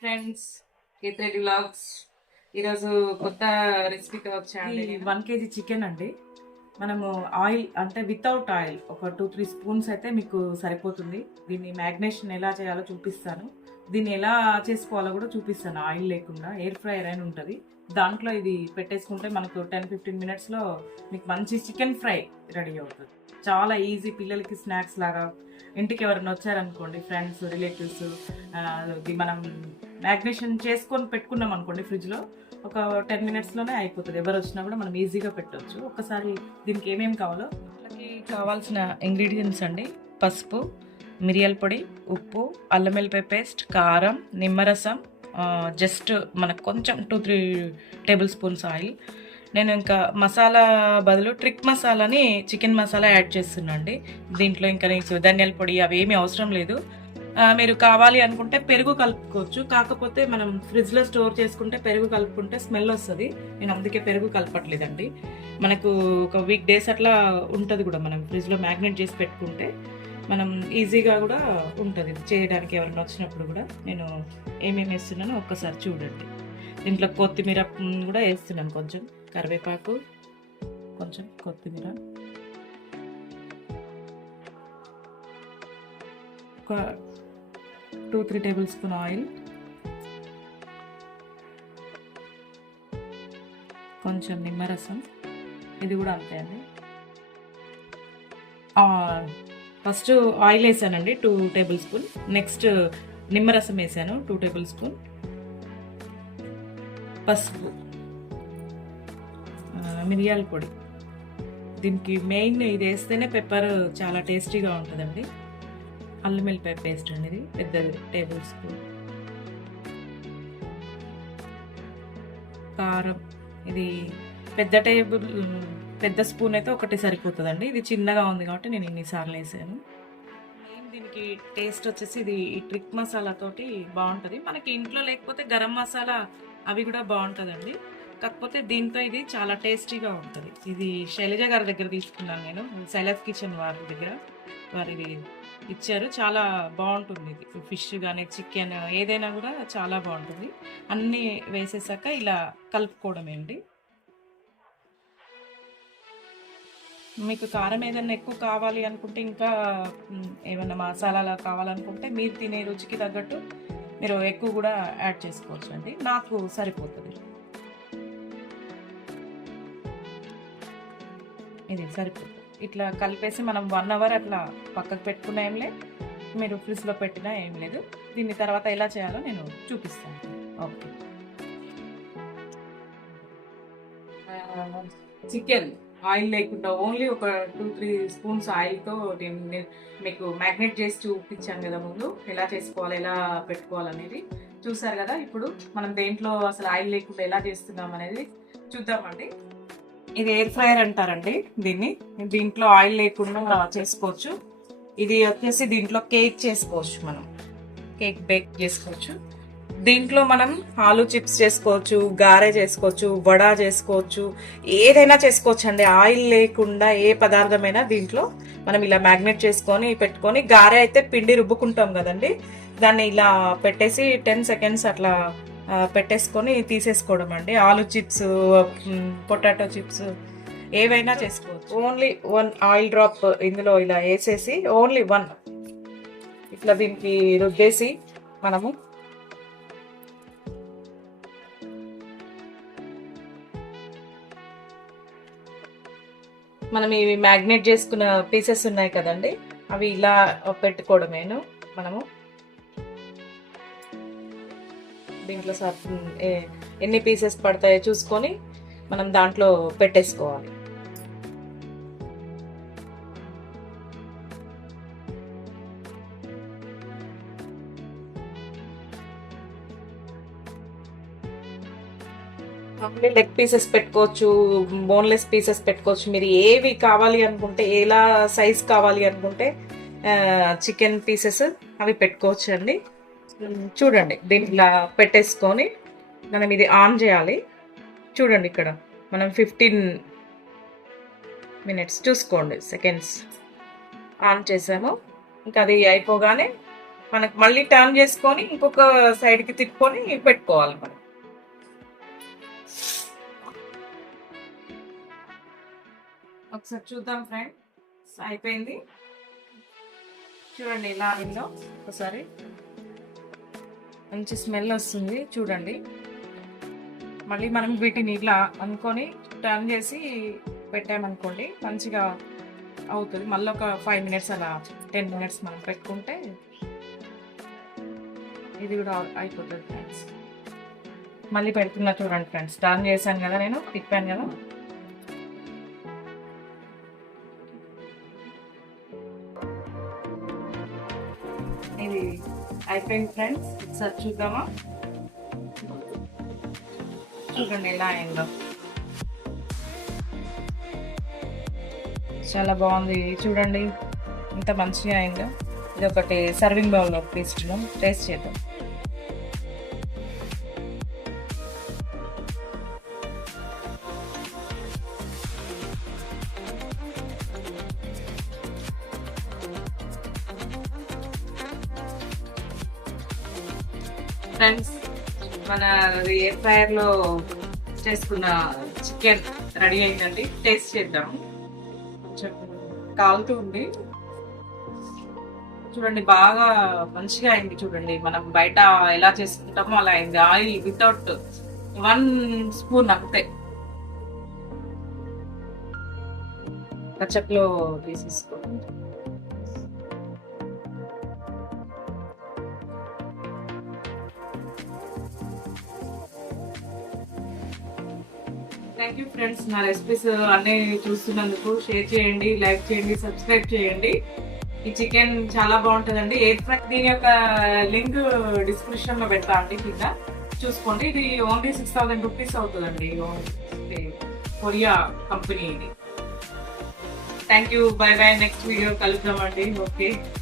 Friends Kethireddy vlogs ఈరోజు కొత్త రెసిపీతో వచ్చాను వన్ కేజీ చికెన్ అండి. మనము ఆయిల్ అంటే వితౌట్ ఆయిల్ ఒక టూ త్రీ స్పూన్స్ అయితే మీకు సరిపోతుంది. దీన్ని మ్యాగ్నేషన్ ఎలా చేయాలో చూపిస్తాను. దీన్ని ఎలా చేసుకోవాలో కూడా చూపిస్తాను. ఆయిల్ లేకుండా ఎయిర్ ఫ్రైయర్ అని ఉంటుంది. దాంట్లో ఇది పెట్టేసుకుంటే మనకు టెన్ ఫిఫ్టీన్ మినిట్స్లో మీకు మంచి చికెన్ ఫ్రై రెడీ అవుతుంది. చాలా ఈజీ పిల్లలకి స్నాక్స్ లాగా. ఇంటికి ఎవరైనా వచ్చారనుకోండి ఫ్రెండ్స్ రిలేటివ్స్ మనం మ్యాగ్నేషన్ చేసుకొని పెట్టుకున్నాం అనుకోండి ఫ్రిడ్జ్లో ఒక టెన్ మినిట్స్లోనే అయిపోతుంది. ఎవరు వచ్చినా కూడా మనం ఈజీగా పెట్టవచ్చు ఒకసారి దీనికి ఏమేమి కావాలో? వాళ్ళకి కావాల్సిన ఇంగ్రీడియంట్స్ అండి. పసుపు మిరియాల పొడి ఉప్పు అల్లం వెల్లిపాయ పేస్ట్ కారం నిమ్మరసం జస్ట్ మనకు కొంచెం two three tablespoons oil. నేను ఇంకా మసాలా బదులు ట్రిక్ మసాలాని చికెన్ మసాలా యాడ్ చేస్తున్నాను అండి. దీంట్లో ఇంకా నేను ధనియాల పొడి అవి ఏమీ అవసరం లేదు. మీరు కావాలి అనుకుంటే పెరుగు కలుపుకోవచ్చు. కాకపోతే మనం ఫ్రిడ్జ్లో స్టోర్ చేసుకుంటే పెరుగు కలుపుకుంటే స్మెల్ వస్తుంది. నేను అందుకే పెరుగు కలపట్లేదండి. మనకు ఒక వీక్ డేస్ అట్లా ఉంటుంది కూడా మనం ఫ్రిడ్జ్లో మ్యాగ్నెట్ చేసి పెట్టుకుంటే మనం ఈజీగా కూడా ఉంటుంది. చేయడానికి ఎవరైనా వచ్చినప్పుడు కూడా నేను ఏమేమి వేస్తున్నానో ఒక్కసారి చూడండి. దీంట్లో కొత్తిమీర కూడా వేస్తున్నాను కొంచెం. కరివేపాకు కొంచెం కొత్తిమీర. ఒక two three tablespoon oil. కొంచెం నిమ్మరసం. ఇది కూడా అంతే అండి. ఫస్ట్ ఆయిల్ వేసానండి టూ టేబుల్ స్పూన్. నెక్స్ట్ నిమ్మరసం వేసాను టూ టేబుల్ స్పూన్. పసుపు. మిరియాల పొడి. దీనికి మెయిన్ ఇది వేస్తేనే పెప్పర్ చాలా టేస్టీగా ఉంటుందండి. అల్లం వెల్లిపాయ పేస్ట్ అండి ఇది టేబుల్ స్పూన్. కారం ఇది పెద్ద టేబుల్ పెద్ద స్పూన్ అయితే ఒకటి సరిపోతుందండి. ఇది చిన్నగా ఉంది కాబట్టి నేను ఇన్నిసార్లు వేసాను. దీనికి టేస్ట్ వచ్చేసి ఇది ఈ ట్రిక్ మసాలా తోటి బాగుంటుంది. మనకి ఇంట్లో లేకపోతే గరం మసాలా అవి కూడా బాగుంటుందండి. కాకపోతే దీంతో ఇది చాలా టేస్టీగా ఉంటుంది. ఇది శైలజ గారి దగ్గర తీసుకున్నాను నేను సెలఫ్ కిచెన్ వారి దగ్గర. వారిది ఇచ్చారు. చాలా బాగుంటుంది ఇది. ఫిష్ కానీ చికెన్ ఏదైనా కూడా చాలా బాగుంటుంది. అన్నీ వేసేసాక ఇలా కలుపుకోవడమే అండి. మీకు కారం ఏదైనా ఎక్కువ కావాలి అనుకుంటే ఇంకా ఏమైనా మసాలాలు కావాలనుకుంటే మీరు తినే రుచికి తగ్గట్టు మీరు ఎక్కువ కూడా యాడ్ చేసుకోవచ్చు అండి. నాకు సరిపోతుంది. ఇది సరిపోతుంది. ఇట్లా కలిపేసి మనం వన్ అవర్ అట్లా పక్కకు పెట్టుకున్న ఏం లేదు. మీరు ఫ్రిడ్జ్లో పెట్టినా ఏం లేదు. దీన్ని తర్వాత ఎలా చేయాలో నేను చూపిస్తాను. ఓకే. చికెన్ ఆయిల్ లేకుండా ఓన్లీ ఒక టూ త్రీ స్పూన్స్ ఆయిల్తో నేను నేను మీకు మ్యాగ్నెట్ చేసి చూపించాను కదా ముందు. ఎలా చేసుకోవాలి ఎలా పెట్టుకోవాలనేది చూసారు కదా ఇప్పుడు మనం దేంట్లో అసలు ఆయిల్ లేకుండా ఎలా చేస్తున్నాం అనేది చూద్దామండి. ఇది ఎయిర్ ఫ్రైయర్ అంటారండి దీన్ని. దీంట్లో ఆయిల్ లేకుండా చేసుకోవచ్చు. ఇది వచ్చేసి దీంట్లో కేక్ చేసుకోవచ్చు మనం. కేక్ బేక్ చేసుకోవచ్చు. దీంట్లో మనం ఆలు చిప్స్ చేసుకోవచ్చు గారె చేసుకోవచ్చు వడ చేసుకోవచ్చు ఏదైనా చేసుకోవచ్చు అండి ఆయిల్ లేకుండా ఏ పదార్థమైనా దీంట్లో మనం ఇలా మ్యాగ్నెట్ చేసుకొని పెట్టుకొని గారె అయితే పిండి రుబ్బుకుంటాం కదండి. దాన్ని ఇలా పెట్టేసి టెన్ సెకండ్స్ అట్లా పెట్టేసుకొని తీసేసుకోవడం అండి. ఆలు చిప్స్ పొటాటో చిప్స్ ఏవైనా చేసుకోవచ్చు. ఓన్లీ వన్ ఆయిల్ డ్రాప్ ఇందులో ఇలా వేసేసి ఓన్లీ వన్ ఇట్లా దీనికి రుద్దేసి మనము మనం ఇవి మ్యాగ్నేట్ చేసుకున్న పీసెస్ ఉన్నాయి కదండి అవి ఇలా పెట్టుకోవడమేను మనము. దీంట్లో సర్ ఎన్ని పీసెస్ పడతాయో చూసుకొని మనం దాంట్లో పెట్టేసుకోవాలి. ఓన్లీ లెగ్ పీసెస్ పెట్టుకోవచ్చు బోన్లెస్ పీసెస్ పెట్టుకోవచ్చు. మీరు ఏవి కావాలి అనుకుంటే ఎలా సైజ్ కావాలి అనుకుంటే చికెన్ పీసెస్ అవి పెట్టుకోవచ్చు అండి చూడండి దీంట్లో పెట్టేసుకొని మనం ఇది ఆన్ చేయాలి. చూడండి ఇక్కడ మనం ఫిఫ్టీన్ మినిట్స్ చూసుకోండి సెకండ్స్. ఆన్ చేసాము. ఇంకా అది అయిపోగానే మనకు మళ్ళీ టర్న్ చేసుకొని ఇంకొక సైడ్కి తిప్పుకొని పెట్టుకోవాలి మనం. ఒకసారి చూద్దాం ఫ్రెండ్స్ అయిపోయింది. చూడండి ఇలా అయిందో. ఒకసారి. మంచి స్మెల్ వస్తుంది చూడండి. మళ్ళీ మనం వీటిని ఇట్లా అనుకొని టర్న్ చేసి పెట్టామనుకోండి మంచిగా అవుతుంది. మళ్ళీ ఒక ఫైవ్ మినిట్స్ అలా టెన్ మినిట్స్ మనం పెట్టుకుంటే ఇది కూడా అయిపోతుంది ఫ్రెండ్స్ మళ్ళీ పెడుతున్నా చూడండి ఫ్రెండ్స్ టర్న్ చేశాను కదా నేను తిప్పాను కదా. ఇది అయిపోయింది ఫ్రెండ్స్ ఒకసారి చూద్దామా? చూడండి ఎలా అయిందో. చాలా బాగుంది చూడండి. ఇంత మంచిగా అయిందో. ఇది ఒకటి సర్వింగ్ బౌల్లో తీసుకున్నాం టేస్ట్ చేద్దాం. ఫ్రెండ్స్ మన ఎయిర్ ఫ్రైయర్లో చేసుకున్న చికెన్ రెడీ అయిందండి. టేస్ట్ చేద్దాం. కాలుతూ ఉంది. చూడండి బాగా మంచిగా అయింది చూడండి. మనం బయట ఎలా చేసుకుంటామో అలా అయింది. ఆయిల్ వితౌట్ వన్ స్పూన్ అంతే. పచ్చట్లో తీసేసుకోండి. Thank you friends. నా రెసిపీస్ అన్ని చూస్తున్నందుకు షేర్ చేయండి లైక్ చేయండి సబ్స్క్రైబ్ చేయండి. ఈ చికెన్ చాలా బాగుంటుందండి. ఎయిర్ ఫ్రై దీని యొక్క లింక్ డిస్క్రిప్షన్లో పెడతా అండి కింద. చూసుకోండి. ఇది ఓన్లీ సిక్స్ థౌసండ్ రూపీస్ అవుతుందండి. ఓన్లీ కొరియా కంపెనీ ఇది. Thank you bye bye. Next video కలుద్దామండి. ఓకే.